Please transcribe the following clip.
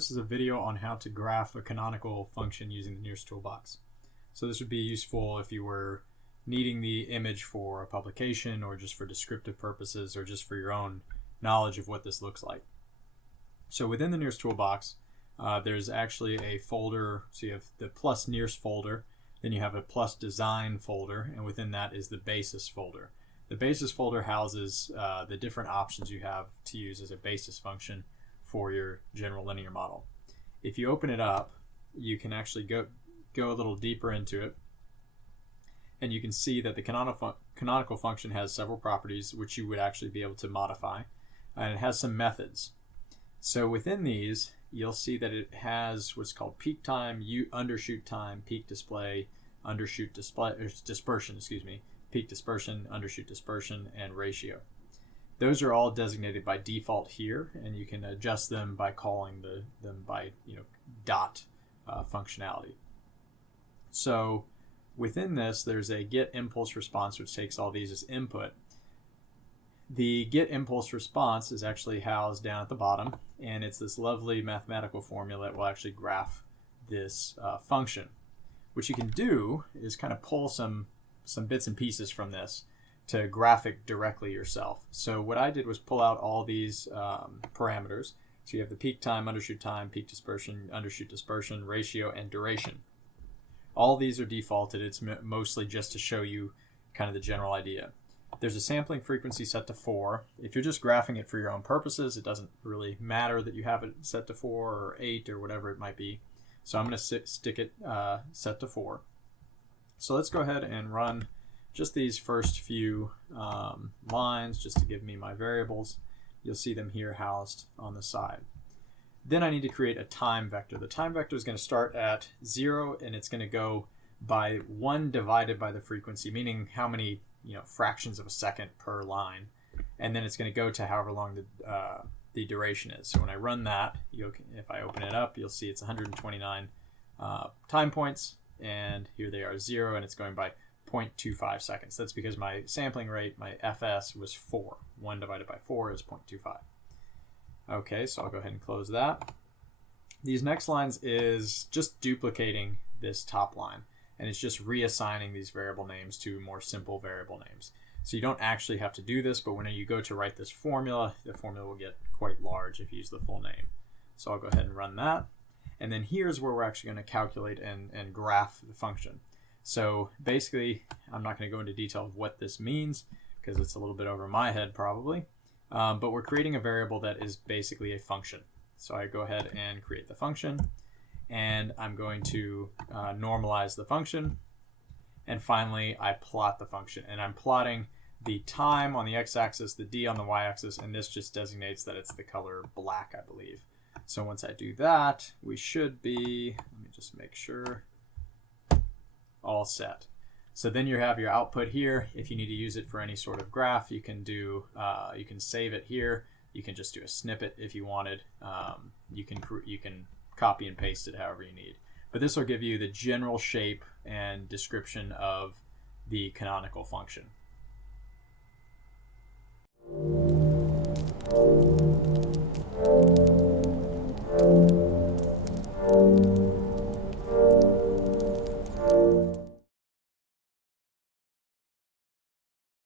this is a video on how to graph a canonical function using the NIRS Toolbox. So this would be useful if you were needing the image for a publication or just for descriptive purposes or just for your own knowledge of what this looks like. So within the NIRS Toolbox, there's actually a folder. So you have the plus NIRS folder, then you have a plus design folder, and within that is the basis folder. The basis folder houses the different options you have to use as a basis function for your general linear model. If you open it up, you can actually go a little deeper into it, and you can see that the canonical function has several properties which you would actually be able to modify, and it has some methods. So within these, you'll see that it has what's called peak time, undershoot time, peak display, undershoot display, dispersion, peak dispersion, undershoot dispersion, and ratio. Those are all designated by default here, and you can adjust them by calling them by dot functionality. So within this, there's a get impulse response, which takes all these as input. The get impulse response is actually housed down at the bottom, and it's this lovely mathematical formula that will actually graph this function. What you can do is kind of pull some bits and pieces from this to graphic directly yourself. So what I did was pull out all these parameters. So you have the peak time, undershoot time, peak dispersion, undershoot dispersion, ratio, and duration. All these are defaulted. It's mostly just to show you kind of the general idea. There's a sampling frequency set to 4. If you're just graphing it for your own purposes, it doesn't really matter that you have it set to 4 or 8 or whatever it might be. So I'm going to stick it set to 4. So let's go ahead and run just these first few lines just to give me my variables. You'll see them here housed on the side. Then I need to create a time vector. The time vector is going to start at 0, and it's going to go by 1 divided by the frequency, meaning how many fractions of a second per line, and then it's going to go to however long the duration is. So when I run that, if I open it up, you'll see it's 129 time points, and here they are 0, and it's going by 0.25 seconds. That's because my sampling rate, my FS, was 4. 1 divided by 4 is 0.25. Okay, so I'll go ahead and close that. These next lines is just duplicating this top line, and it's just reassigning these variable names to more simple variable names. So you don't actually have to do this, but when you go to write this formula, the formula will get quite large if you use the full name. So I'll go ahead and run that. And then here's where we're actually going to calculate and graph the function. So basically, I'm not going to go into detail of what this means because it's a little bit over my head probably, but we're creating a variable that is basically a function. So I go ahead and create the function, and I'm going to normalize the function, and finally I plot the function, and I'm plotting the time on the x-axis, the d on the y-axis, and this just designates that it's the color black, I believe. So once I do that, we should be, let me just make sure, all set. So then you have your output here. If you need to use it for any sort of graph, you can do, you can save it here. You can just do a snippet if you wanted. You can copy and paste it however you need. But this will give you the general shape and description of the canonical function.